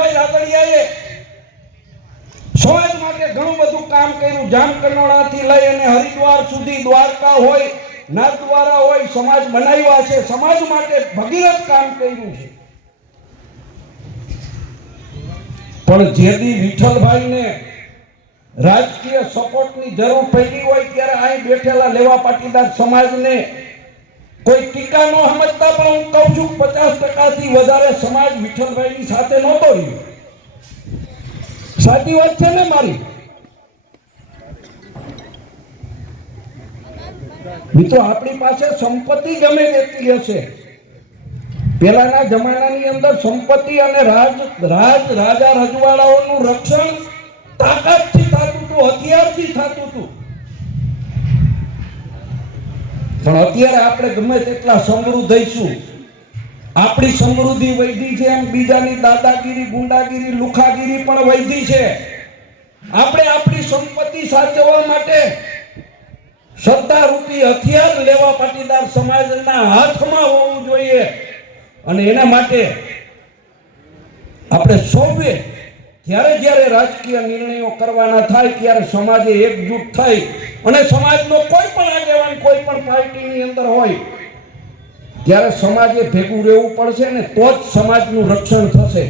નરેશભાઈ રાદડિયાએ સમાજ માટે ઘણું બધું કામ કર્યું। જામકંડોળાથી લઈ અને હરિદ્વાર સુધી, દ્વારકા હોય, નાથદ્વારા હોય, સમાજ બનાવ્યા છે। સમાજ માટે ભગીરથ કામ કર્યું છે। પણ જેદી વિઠ્ઠલભાઈને રાજકીય સપોર્ટની જરૂર પડી હોય ત્યારે અહીં બેઠેલા લેવા પાટીદાર સમાજને કોઈ ટીકા ન સમજતા, પણ હું કહું છું 50% વધારે સમાજ વિઠ્ઠલભાઈની સાથે નહોતો રહ્યો। સાચી વાત છે ને મારી? મિત્રો, આપણી પાસે સંપત્તિ ગમે તેટલી હશે, પહેલાના જમાનાની અંદર સંપત્તિ અને રાજા રજવાડાઓનું રક્ષણ તાકાતથી થતું હતું, હથિયારથી થતું હતું। પણ અત્યારે આપણે ગમે તેટલા સમૃદ્ધ થઈશું, આપણી સમૃદ્ધિ વૈધી છે એમ બીજાની દાદાગીરી, ગુંડાગીરી, લુખાગીરી પણ વૈધી છે। આપણે આપણી સંપત્તિ સાચવવા માટે સત્તારૂપી હથિયાર લેવા પાટીદાર સમાજના હાથમાં હોવું જોઈએ। અને એના માટે આપણે સૌએ જ્યારે રાજકીય નિર્ણયો કરવાના થાય ત્યારે સમાજે એકજૂટ થઈ અને સમાજનો કોઈ પણ આગેવાન કોઈ પણ પાર્ટીની અંદર હોય ત્યારે સમાજે ભેગું રહેવું પડશે ને તો જ સમાજનું રક્ષણ થશે।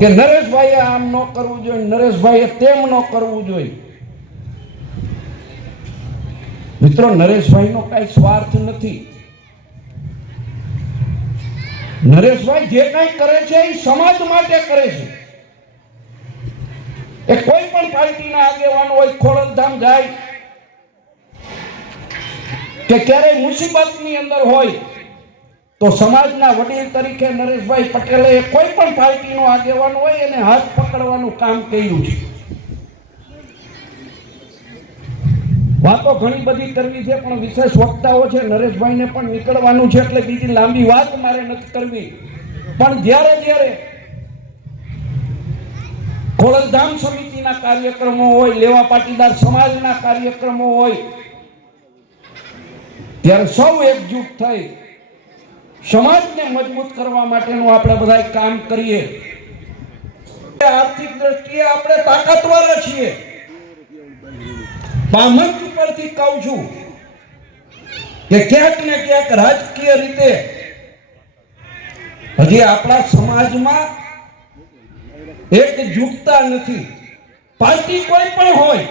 કે નરેશભાઈએ આમ ન કરવું જોઈએ, નરેશભાઈએ તેમ ન કરવું જોઈએ। મિત્રો, નરેશભાઈનો કઈ સ્વાર્થ નથી। નરેશભાઈ જે કંઈ કરે છે એ સમાજ માટે કરે છે। એ કોઈ પણ પાર્ટીના આગેવાન હોય, ખોડલધામ જાય કે ક્યારેય મુસીબતની અંદર હોય તો સમાજના વડીલ તરીકે નરેશભાઈ પટેલે કોઈ પણ પાર્ટીનો આગેવાન હોય એને હાથ પકડવાનું કામ કર્યું છે। વાતો ઘણી બધી કરવી છે પણ વિશેષ વક્તાઓ છે, નરેશભાઈને પણ નીકળવાનું છે એટલે બીજી લાંબી વાત મારે નથી કરવી। પણ જ્યારે ખોડલધામ સમિતિના કાર્યક્રમો હોય, લેવા પાટીદાર સમાજના કાર્યક્રમો હોય ત્યારે સૌ એકજૂટ થઈ સમાજને મજબૂત કરવા માટેનું આપણે બધા કામ કરીએ। આર્થિક દ્રષ્ટિએ આપણે તાકાતવાર છીએ। મંચ ઉપરથી કહું છું કે ક્યાંક ને ક્યાંક રાજકીય રીતે હજી આપણા સમાજમાં એકજૂટતા નથી। પાર્ટી કોઈ પણ હોય,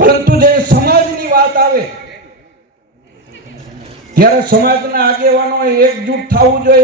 પરંતુ જે સમાજની વાત આવે ત્યારે સમાજના આગેવાનો એકજૂટ થવું જોઈએ।